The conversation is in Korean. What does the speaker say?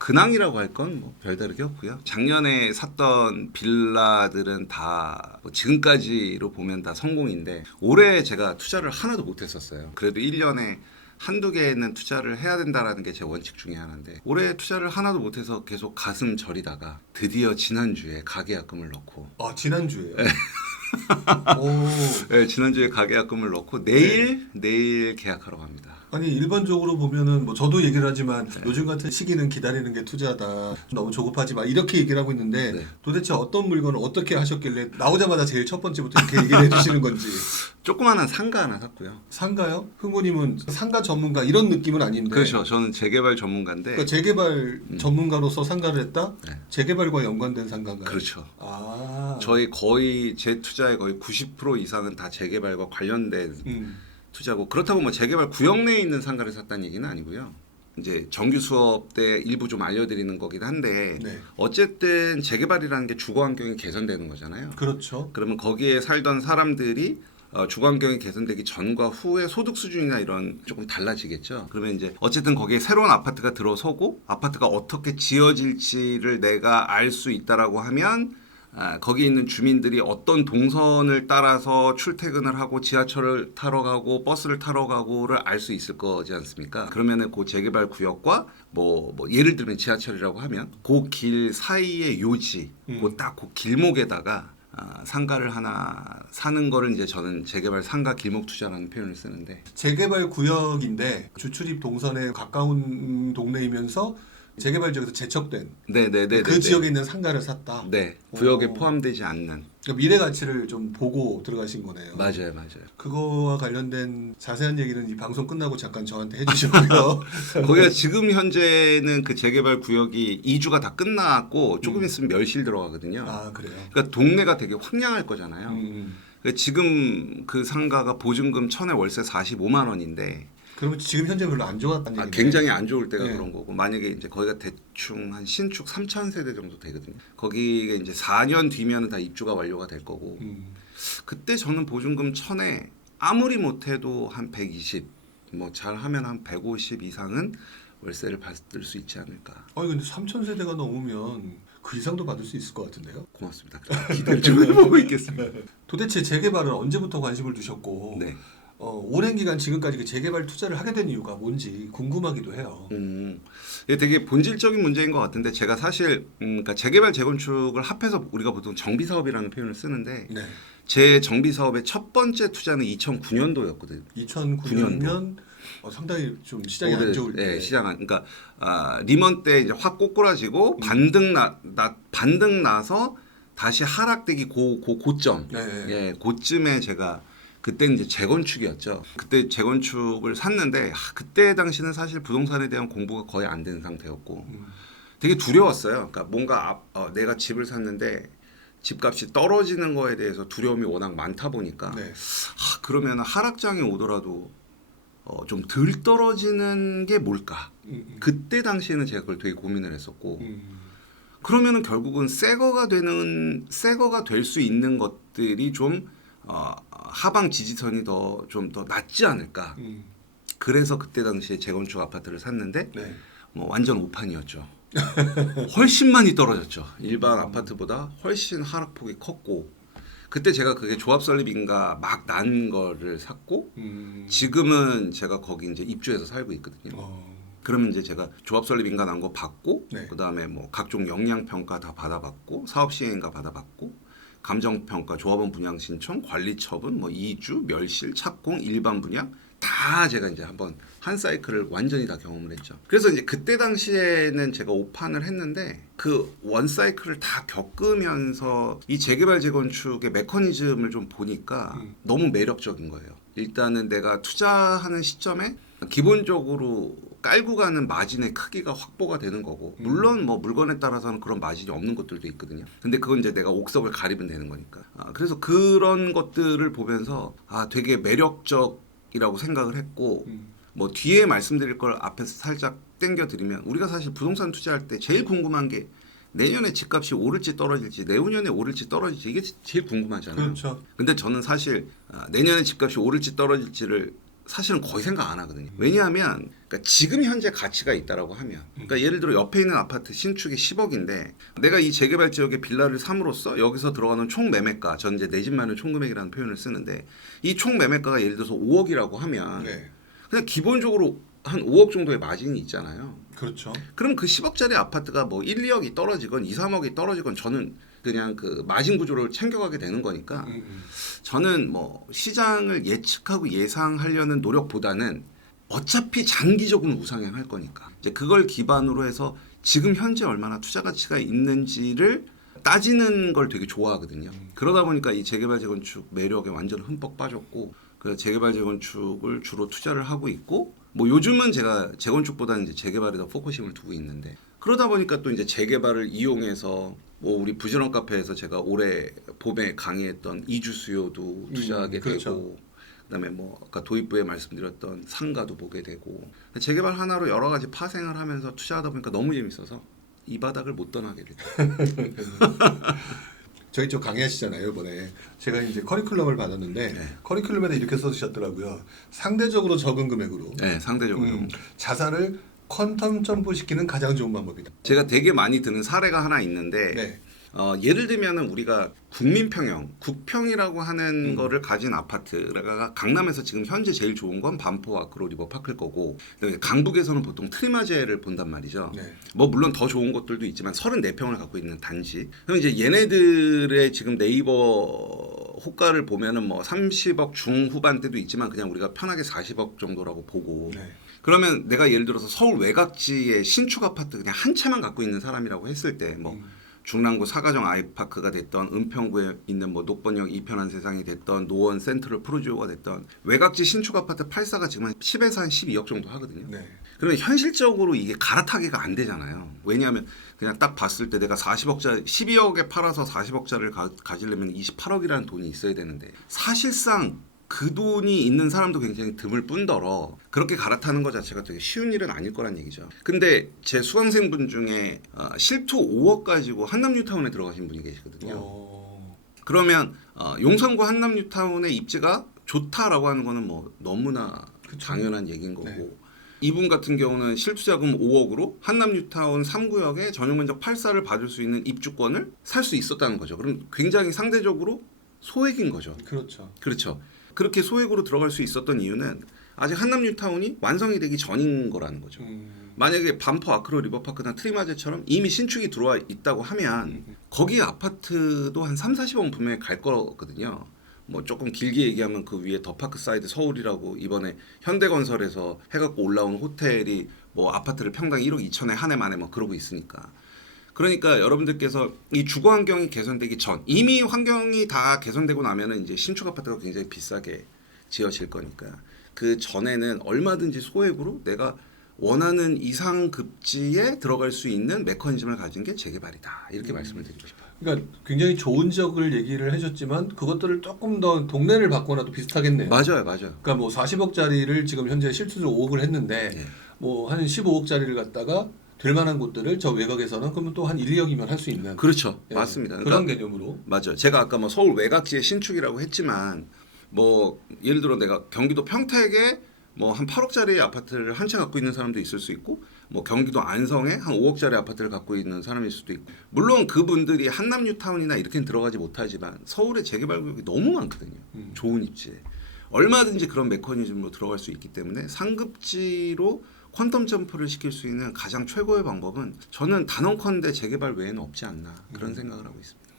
근황이라고 할 건 뭐 별다르게 없고요. 작년에 샀던 빌라들은 다뭐 지금까지로 보면 다 성공인데 올해 제가 투자를 하나도 못했었어요. 그래도 1년에 한두 개는 투자를 해야 된다라는 게 제 원칙 중에 하나인데 올해 투자를 하나도 못해서 계속 가슴 저리다가 드디어 지난주에 가계약금을 넣고 아 지난주에요? 오. 네, 지난주에 가계약금을 넣고 내일 계약하러 갑니다. 아니 일반적으로 보면은 뭐 저도 얘기를 하지만 네. 요즘 같은 시기는 기다리는 게 투자다. 너무 조급하지 마. 이렇게 얘기를 하고 있는데 네. 도대체 어떤 물건을 어떻게 하셨길래 나오자마자 제일 첫 번째부터 이렇게 얘기를 해주시는 건지. 조그마한 상가 하나 샀고요. 상가요? 흥부님은 상가 전문가 이런 느낌은 아닌데. 그렇죠. 저는 재개발 전문가인데 그러니까 재개발 전문가로서 상가를 했다? 네. 재개발과 연관된 상가인가요? 그렇죠. 아. 저희 거의 제 투자의 거의 90% 이상은 다 재개발과 관련된 투자고 그렇다고 뭐 재개발 구역 내에 있는 상가를 샀다는 얘기는 아니고요. 이제 정규 수업 때 일부 좀 알려드리는 거긴 한데 네. 어쨌든 재개발이라는 게 주거 환경이 개선되는 거잖아요. 그렇죠. 그러면 거기에 살던 사람들이 주거 환경이 개선되기 전과 후의 소득 수준이나 이런 조금 달라지겠죠. 그러면 이제 어쨌든 거기에 새로운 아파트가 들어서고 아파트가 어떻게 지어질지를 내가 알 수 있다라고 하면 거기 있는 주민들이 어떤 동선을 따라서 출퇴근을 하고 지하철을 타러 가고 버스를 타러 가고를 알 수 있을 거지 않습니까? 그러면은 그 재개발 구역과 뭐 예를 들면 지하철이라고 하면 그 길 사이의 요지, 그 길목에다가 상가를 하나 사는 거를 이제 저는 재개발 상가 길목 투자라는 표현을 쓰는데 재개발 구역인데 주출입 동선에 가까운 동네이면서 재개발 지역에서 제척된 네네네 그 지역에 있는 상가를 샀다. 네 구역에 오. 포함되지 않는 그러니까 미래 가치를 좀 보고 들어가신 거네요. 맞아요. 그거와 관련된 자세한 얘기는 이 방송 끝나고 잠깐 저한테 해주시고요. 거기가 지금 현재는 그 재개발 구역이 이주가 다 끝났고 조금 있으면 멸실 들어가거든요. 아 그래요. 그러니까 동네가 되게 황량할 거잖아요. 음. 그러니까 지금 그 상가가 보증금 1,000에 월세 45만 원인데 그러면 지금 현재 별로 안 좋았다는 얘기네요. 굉장히 안 좋을 때가 네. 그런 거고 만약에 이제 거기가 대충 한 신축 3,000세대 정도 되거든요. 거기가 이제 4년 뒤면은 다 입주가 완료가 될 거고 그때 저는 보증금 1,000에 아무리 못해도 한 120, 뭐 잘하면 한 150 이상은 월세를 받을 수 있지 않을까. 아니 근데 3,000세대가 넘으면 그 이상도 받을 수 있을 것 같은데요. 고맙습니다. 기대를 좀 해보고 있겠습니다. 도대체 재개발을 언제부터 관심을 두셨고 네. 오랜 기간 지금까지 그 재개발 투자를 하게 된 이유가 뭔지 궁금하기도 해요. 이게 되게 본질적인 문제인 것 같은데 제가 사실 그러니까 재개발 재건축을 합해서 우리가 보통 정비 사업이라는 표현을 쓰는데 네. 제 정비 사업의 첫 번째 투자는 2009년도였거든요. 2009년 상당히 좀 시장이 안 좋을 때. 네, 그러니까 리먼 때 이제 확 꼬꾸라지고 반등 나서 다시 하락되기 고점. 네. 예, 고쯤에 제가 그때 이제 재건축이었죠. 그때 재건축을 샀는데 그때 당시는 사실 부동산에 대한 공부가 거의 안 된 상태였고 되게 두려웠어요. 그러니까 뭔가 내가 집을 샀는데 집값이 떨어지는 거에 대해서 두려움이 워낙 많다 보니까 네. 그러면 하락장이 오더라도 좀 덜 떨어지는 게 뭘까? 그때 당시에는 제가 그걸 되게 고민을 했었고 그러면은 결국은 새 거가 될 수 있는 것들이 좀 하방 지지선이 좀 더 낮지 않을까. 그래서 그때 당시에 재건축 아파트를 샀는데 네. 뭐 완전 오판이었죠. 훨씬 많이 떨어졌죠. 일반 아파트보다 훨씬 하락폭이 컸고 그때 제가 그게 조합 설립인가 막 난 거를 샀고 지금은 제가 거기 이제 입주해서 살고 있거든요. 그러면 이제 제가 조합 설립인가 난 거 받고 네. 그다음에 뭐 각종 영양 평가 다 받아봤고 사업 시행인가 받아봤고 감정 평가, 조합원 분양 신청, 관리 처분, 뭐 이주, 멸실, 착공, 일반 분양 다 제가 이제 한 사이클을 완전히 다 경험을 했죠. 그래서 이제 그때 당시에는 제가 오판을 했는데 그 원 사이클을 다 겪으면서 이 재개발 재건축의 메커니즘을 좀 보니까 너무 매력적인 거예요. 일단은 내가 투자하는 시점에 기본적으로 깔고 가는 마진의 크기가 확보가 되는 거고 물론 뭐 물건에 따라서는 그런 마진이 없는 것들도 있거든요. 근데 그건 이제 내가 옥석을 가리면 되는 거니까. 그래서 그런 것들을 보면서 되게 매력적이라고 생각을 했고 뭐 뒤에 말씀드릴 걸 앞에서 살짝 땡겨 드리면 우리가 사실 부동산 투자할 때 제일 궁금한 게 내년에 집값이 오를지 떨어질지 내후년에 오를지 떨어질지 이게 제일 궁금하잖아요. 그렇죠. 근데 저는 사실 내년에 집값이 오를지 떨어질지를 사실은 거의 생각 안 하거든요. 왜냐하면 그러니까 지금 현재 가치가 있다라고 하면 그러니까 예를 들어 옆에 있는 아파트 신축이 10억인데 내가 이 재개발 지역에 빌라를 삼으로써 여기서 들어가는 총 매매가 전 이제 내 집 마련 총금액이라는 표현을 쓰는데 이 총 매매가가 예를 들어서 5억이라고 하면 네. 그냥 기본적으로 한 5억 정도의 마진이 있잖아요. 그렇죠. 그럼 그 10억짜리 아파트가 뭐 1, 2억이 떨어지건 2, 3억이 떨어지건 저는 그냥 그 마진 구조를 챙겨가게 되는 거니까 저는 뭐 시장을 예측하고 예상하려는 노력보다는 어차피 장기적으로 우상향할 거니까 이제 그걸 기반으로 해서 지금 현재 얼마나 투자 가치가 있는지를 따지는 걸 되게 좋아하거든요. 그러다 보니까 이 재개발 재건축 매력에 완전 흠뻑 빠졌고 그래서 재개발 재건축을 주로 투자를 하고 있고 뭐 요즘은 제가 재건축보다는 이제 재개발에 더 포커싱을 두고 있는데 그러다 보니까 또 이제 재개발을 이용해서 뭐 우리 부지런 카페에서 제가 올해 봄에 강의했던 이주 수요도 투자하게 그렇죠. 되고 그다음에 뭐 아까 도입부에 말씀드렸던 상가도 보게 되고 재개발 하나로 여러 가지 파생을 하면서 투자하다 보니까 너무 재밌어서 이 바닥을 못 떠나게 됐어요. 저희 쪽 강의하시잖아요 이번에. 제가 이제 커리큘럼을 받았는데 네. 커리큘럼에다 이렇게 써주셨더라고요. 상대적으로 적은 금액으로 네, 상대적으로 자산을 퀀텀 점프시키는 가장 좋은 방법이다. 제가 되게 많이 드는 사례가 하나 있는데 네. 예를 들면은 우리가 국민평형, 국평이라고 하는 거를 가진 아파트가 강남에서 지금 현재 제일 좋은 건 반포 아크로 리버파크일 거고 강북에서는 보통 트리마제를 본단 말이죠. 네. 뭐 물론 더 좋은 것들도 있지만 34평을 갖고 있는 단지. 그럼 이제 얘네들의 지금 네이버 호가를 보면은 뭐 30억 중후반대도 있지만 그냥 우리가 편하게 40억 정도라고 보고 네. 그러면 내가 예를 들어서 서울 외곽지의 신축 아파트 그냥 한 채만 갖고 있는 사람이라고 했을 때 뭐 중랑구 사가정 아이파크가 됐던 은평구에 있는 뭐 녹번역 이편한 세상이 됐던 노원 센트럴 프루지오가 됐던 외곽지 신축 아파트 8사가 지금 한 10에서 한 12억 정도 하거든요. 네. 그러면 현실적으로 이게 갈아타기가 안 되잖아요. 왜냐하면 그냥 딱 봤을 때 내가 40억짜리 12억에 팔아서 40억짜리를 가지려면 28억이라는 돈이 있어야 되는데 사실상 그 돈이 있는 사람도 굉장히 드물 뿐더러 그렇게 갈아타는 것 자체가 되게 쉬운 일은 아닐 거란 얘기죠. 근데 제 수강생분 중에 실투 5억 가지고 한남뉴타운에 들어가신 분이 계시거든요. 그러면 용산구 한남뉴타운의 입지가 좋다라고 하는 거는 뭐 너무나 당연한 얘기인 거고 네. 이분 같은 경우는 실투자금 5억으로 한남뉴타운 3구역에 전용면적 8사를 받을 수 있는 입주권을 살 수 있었다는 거죠. 그럼 굉장히 상대적으로 소액인 거죠. 그렇죠. 그렇죠. 그렇게 소액으로 들어갈 수 있었던 이유는 아직 한남뉴타운이 완성이 되기 전인 거라는 거죠. 만약에 반포 아크로 리버파크나 트리마제처럼 이미 신축이 들어와 있다고 하면 거기 아파트도 한 3, 40억 분명히 갈 거거든요. 뭐 조금 길게 얘기하면 그 위에 더파크 사이드 서울이라고 이번에 현대건설에서 해갖고 올라온 호텔이 뭐 아파트를 평당 1억 2천에 한 해 만에 뭐 그러고 있으니까. 그러니까 여러분들께서 이 주거 환경이 개선되기 전 이미 환경이 다 개선되고 나면은 이제 신축 아파트가 굉장히 비싸게 지어질 거니까 그 전에는 얼마든지 소액으로 내가 원하는 이상 급지에 들어갈 수 있는 메커니즘을 가진 게 재개발이다 이렇게 말씀을 드리고 싶어요. 그러니까 굉장히 좋은 지역을 얘기를 해줬지만 그것들을 조금 더 동네를 바꿔놔도 비슷하겠네요. 맞아요. 그러니까 뭐 40억짜리를 지금 현재 실투로 5억을 했는데 네. 뭐 한 15억짜리를 갖다가 될 만한 곳들을 저 외곽에서는 그러면 또 한 1, 2억이면 할 수 있는. 그렇죠. 예, 맞습니다. 그런 그러니까 개념으로. 맞아요. 제가 아까 뭐 서울 외곽지의 신축이라고 했지만 뭐 예를 들어 내가 경기도 평택에 뭐 한 8억짜리 아파트를 한 채 갖고 있는 사람도 있을 수 있고 뭐 경기도 안성에 한 5억짜리 아파트를 갖고 있는 사람일 수도 있고 물론 그분들이 한남뉴타운이나 이렇게는 들어가지 못하지만 서울의 재개발 구역이 너무 많거든요. 좋은 입지에. 얼마든지 그런 메커니즘으로 들어갈 수 있기 때문에 상급지로 퀀텀 점프를 시킬 수 있는 가장 최고의 방법은 저는 단언컨대 재개발 외에는 없지 않나 그런 생각을 하고 있습니다.